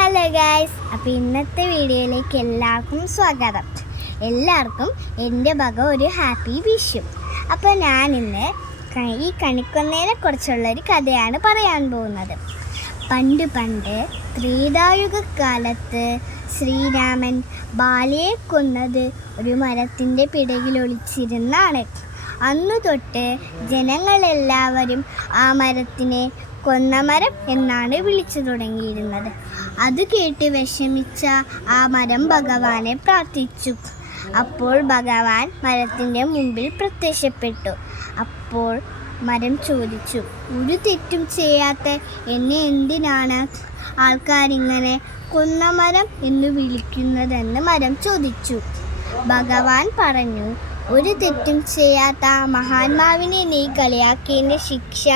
Hello guys അപ്പോൾ ഇന്നത്തെ വീഡിയോയിലേക്ക് എല്ലാവർക്കും സ്വാഗതം. എല്ലാവർക്കും എന്റെ വക ഒരു ഹാപ്പി വിഷു. അപ്പോൾ ഞാൻ ഇന്ന് ഈ കണിക്കൊന്നേനെ കുറിച്ചുള്ള ഒരു കഥയാണ് പറയാൻ പോകുന്നത്. പണ്ട് പണ്ട് ത്രീതായുഗക്കാലത്ത് ശ്രീരാമൻ ബാലയെ കൊന്നത് ഒരു മരത്തിന്റെ പിടകിൽ ഒളിച്ചിരുന്നാണ്. അന്നു തൊട്ട് ജനങ്ങളെല്ലാവരും ആ മരത്തിനെ കൊന്നമരം എന്നാണ് വിളിച്ചു തുടങ്ങിയിരുന്നത്. അത് കേട്ട് വിഷമിച്ച ആ മരം ഭഗവാനെ പ്രാർത്ഥിച്ചു. അപ്പോൾ ഭഗവാൻ മരത്തിന്റെ മുമ്പിൽ പ്രത്യക്ഷപ്പെട്ടു. അപ്പോൾ മരം ചോദിച്ചു ഒരു തെറ്റും ചെയ്യാത്ത എന്നെ എന്തിനാണ് ആൾക്കാരിങ്ങനെ കൊന്നമരം എന്ന് വിളിക്കുന്നതെന്ന് മരം ചോദിച്ചു. ഭഗവാൻ പറഞ്ഞു ഒരു തെറ്റും ചെയ്യാത്ത മഹാത്മാവിനെ നീ കളിയാക്കിയതിന്റെ ശിക്ഷ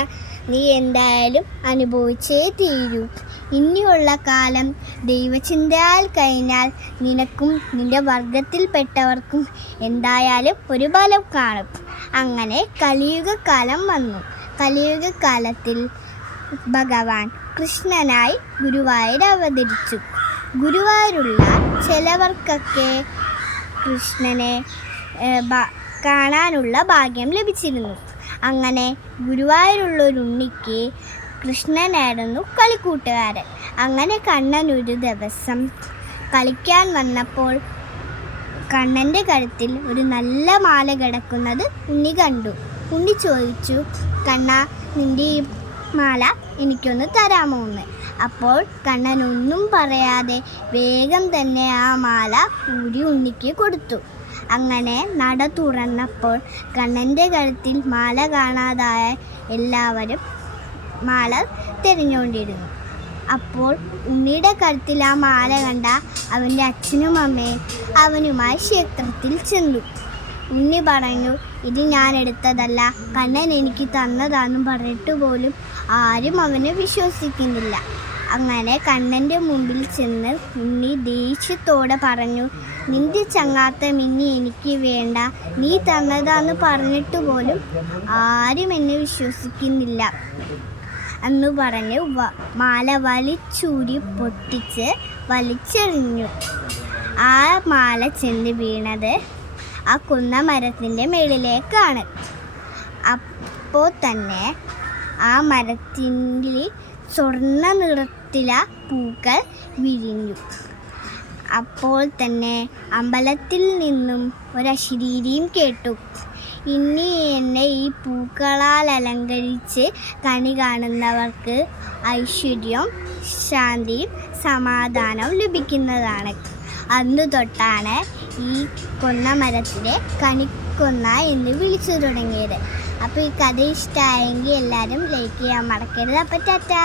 നീ എന്തായാലും അനുഭവിച്ചേ തീരൂ. ഇനിയുള്ള കാലം ദൈവചിന്തയാൽ കഴിഞ്ഞാൽ നിനക്കും നിന്റെ വർഗത്തിൽപ്പെട്ടവർക്കും എന്തായാലും ഒരു ബലം കാണും. അങ്ങനെ കലിയുഗക്കാലം വന്നു. കലിയുഗക്കാലത്തിൽ ഭഗവാൻ കൃഷ്ണനായി ഗുരുവായൂർ അവതരിച്ചു. ഗുരുവായൂരുള്ള ചിലവർക്കൊക്കെ കൃഷ്ണനെ കാണാനുള്ള ഭാഗ്യം ലഭിച്ചിരുന്നു. അങ്ങനെ ഗുരുവായൂരുള്ള ഒരു ഉണ്ണിക്ക് കൃഷ്ണനായിരുന്നു കളിക്കൂട്ടുകാരൻ. അങ്ങനെ കണ്ണൻ ഒരു ദിവസം കളിക്കാൻ വന്നപ്പോൾ കണ്ണന്റെ കഴുത്തിൽ ഒരു നല്ല മാല കിടക്കുന്നത് ഉണ്ണി കണ്ടു. ഉണ്ണി ചോദിച്ചു കണ്ണ നിന്റെ ഈ മാല എനിക്കൊന്ന് തരാമോ എന്ന്? അപ്പോൾ കണ്ണൻ ഒന്നും പറയാതെ വേഗം തന്നെ ആ മാല ഊരി ഉണ്ണിക്ക് കൊടുത്തു. അങ്ങനെ നട തുറന്നപ്പോൾ കണ്ണന്റെ കഴുത്തിൽ മാല കാണാതായ എല്ലാവരും മാല തിരഞ്ഞുകൊണ്ടിരുന്നു അപ്പോൾ ഉണ്ണിയുടെ കഴുത്തിൽ ആ മാല കണ്ട അവന്റെ അച്ഛനും അമ്മയും അവനുമായി ക്ഷേത്രത്തിൽ ചെന്നു. ഉണ്ണി പറഞ്ഞു ഇത് ഞാൻ എടുത്തതല്ല. കണ്ണൻ എനിക്ക് തന്നതാണെന്നും പറഞ്ഞിട്ട് പോലും ആരും അവനെ വിശ്വസിക്കുന്നില്ല. അങ്ങനെ കണ്ണന്റെ മുമ്പിൽ ചെന്ന് ഉണ്ണി ദേഷ്യത്തോടെ പറഞ്ഞു നിന്റെ ചങ്ങാത്ത മിന്നി എനിക്ക് വേണ്ട. നീ തന്നതാന്ന് പറഞ്ഞിട്ട് പോലും ആരും എന്നെ വിശ്വസിക്കുന്നില്ല. എന്ന് പറഞ്ഞ് മാല വലിച്ചൂരി പൊട്ടിച്ച് വലിച്ചെറിഞ്ഞു. ആ മാല ചെന്ന് വീണത് ആ കുന്ന മരത്തിന്റെ മേളിലേക്കാണ്. അപ്പോൾ തന്നെ ആ മരത്തിന്റെ സ്വർണ നിറത്തില പൂക്കൾ വിരിഞ്ഞു. അപ്പോൾ തന്നെ അമ്പലത്തിൽ നിന്നും ഒരശരീരിയും കേട്ടു. ഇനി എന്നെ ഈ പൂക്കളാൽ അലങ്കരിച്ച് കണി കാണുന്നവർക്ക് ഐശ്വര്യവും ശാന്തിയും സമാധാനവും ലഭിക്കുന്നതാണ്. അന്നു തൊട്ടാണ് ഈ കൊന്ന മരത്തിലെ കണിക്കൊന്ന എന്ന് വിളിച്ചു തുടങ്ങിയത്. അപ്പോൾ ഈ കഥ ഇഷ്ടമായെങ്കിൽ എല്ലാവരും ലൈക്ക് ചെയ്യാൻ മറക്കരുത്. അപ്പം ടാറ്റാ.